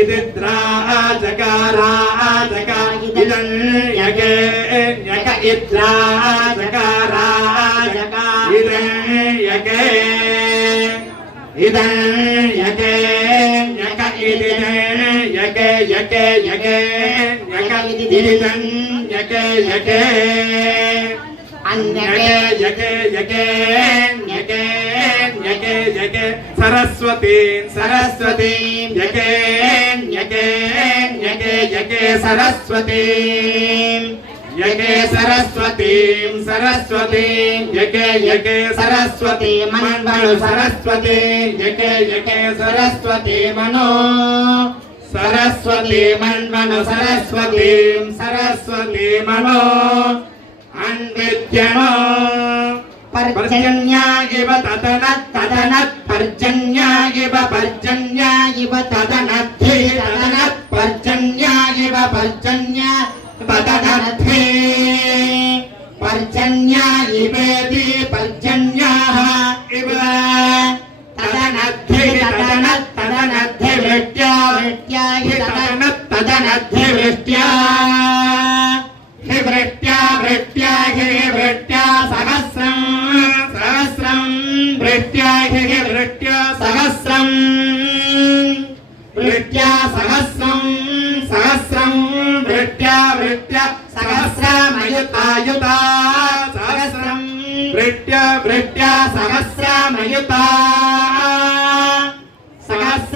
इति द्राजकाराजक इदं यके यक इद्राजकाराजक इदं यके इदं यके यक इदं यके यके यके यक इदं यके यके अन्यके यके यके यके यके यके सरस्वतीं सरस्वतीं यके यके यके यके सरस्वतीं यके सरस्वतीं सरस्वतीं यके यके सरस्वती मन्वनु सरस्वती यके यके सरस्वती मनो सरस्वती मन्वनु सरस्वतीं सरस्वती मनो अन्विद्यनो पर्जन्या इव तदनत् तदनत् पर्जन्या इव पर्जन्या इव तदनद्धि तदनत् पर्जन्या इव पर्जन्या तदनद्धि पर्जन्या इवेति पर्जन्याः इव तदनद्धि तदनत् तदनद्धि वृष्ट्या वृष्ट्या हि तदनत् तदनद्धि वृष्ट्या हि वृष्ट्या वृष्ट्या हि वृष्ट्या सहस्रं सहस्रं वृष्ट्या हि वृष्ट्या सहस्रं वृष्ट्या सहस्रं सहस्रं वृष्ट्या वृष्ट्या सहस्रमयुतायुता